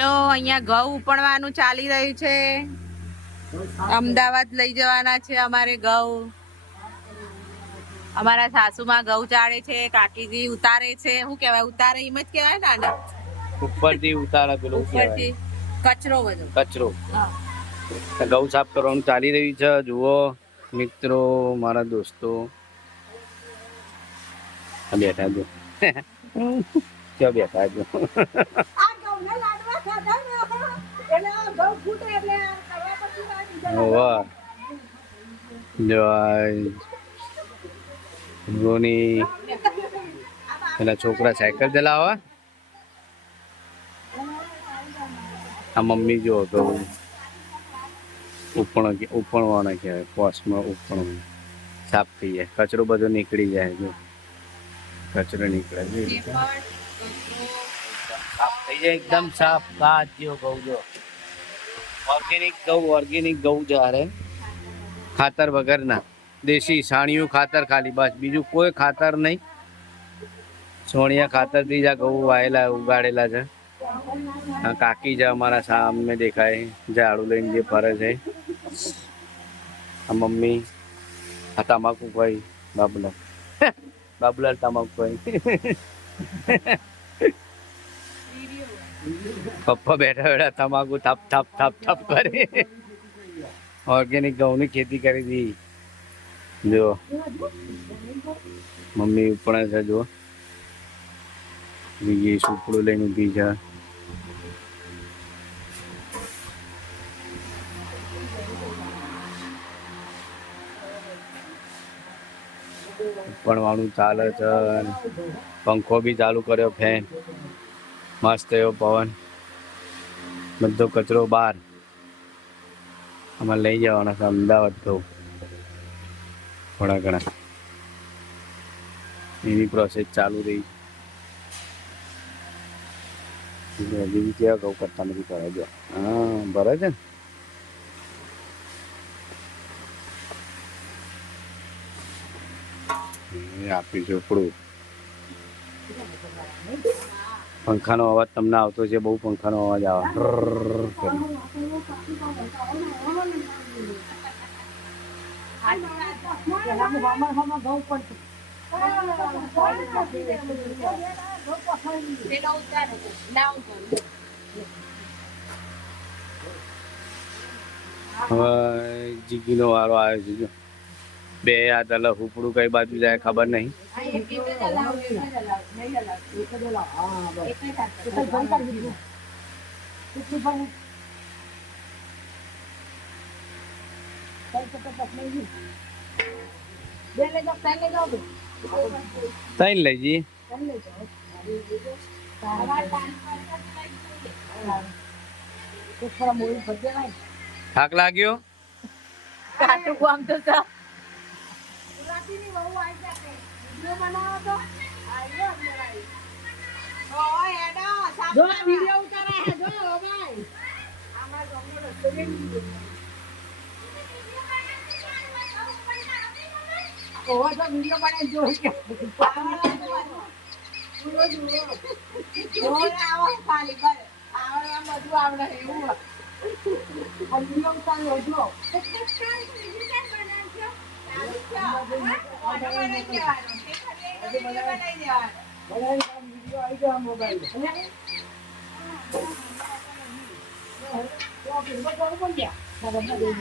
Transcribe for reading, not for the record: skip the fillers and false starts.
તો અહીંયા ઘઉં ઉપણવાનું ચાલી રહ્યું છે. અમદાવાદ લઈ જવાના છે અમારે ઘઉં. અમારા સાસુમાં ઘઉં ચાળે છે, કાકીજી ઉતારે છે. શું કેવાય ઉતારે? એમ જ કેવાય ને આને? ઉપરથી ઉતારે પેલું ઉપરથી કચરો બધો. કચરો. ઘઉં સાફ કરવાનું ચાલી રહ્યું છે. જુઓ મિત્રો, મારા દોસ્તો બેઠા જો ક્યાં બેઠા જો. પેલા છોકરા સાયકલ ચલાવવા. આ મમ્મી જો તો ઉપણવાના કહેવાય. પોસમાં ઉપણ સાફ થઈ જાય, કચરો બધો નીકળી જાય. જો કચરો નીકળે સાફ થઈ જાય, એકદમ સાફ. કાચ જેવો ઘઉં જો ઓર્ગેનિક ઘઉં જારે, ખાતર વગરના દેશી છાણિયું ખાતર ખાલી, બસ બીજું કોઈ ખાતર નહીં. સોણિયા ખાતર થી જ આ ઘઉં વાયેલા ઉગાડેલા છે. કાકી છે અમારા સામે દેખાય, ઝાડુ લઈને જે ફરે છે. આ મમ્મી, આ તમાકુ ભાઈ, બાબુલાલ તમાકુ ભાઈ. પપ્પા બેઠા બેઠા તમાકુ થપ થપ થપ થપ કરે. ઓર્ગેનિક ઘઉંની ખેતી કરી હતી. જો મમ્મી ઉપણે છે. જો બીજી સુપડું લઈને ઊભી છે. ઉપણવાનું ચાલે છે. પંખો બી ચાલુ કર્યો, ફેન મસ્ત એવો પવન. બધો કચરો બહાર. અમારે લઈ જવાના છે અમદાવાદ ઘઉં. થોડા ઘણા એની પ્રોસેસ ચાલુ રહી. હજી કેવા ઘઉં કરતા નથી કરે. જો હા ભરે છે ને. આપી ચોપડું. પંખાનો અવાજ તમને આવતો છે? બહુ પંખાનો અવાજ આવે. હવે જીગીનો વારો આવ્યો છે. જો બે હાથ અલગ. ઉપડું કઈ બાજુ જાય ખબર નહીં. તઈ લઈ જઈએ. થાક લાગ્યો?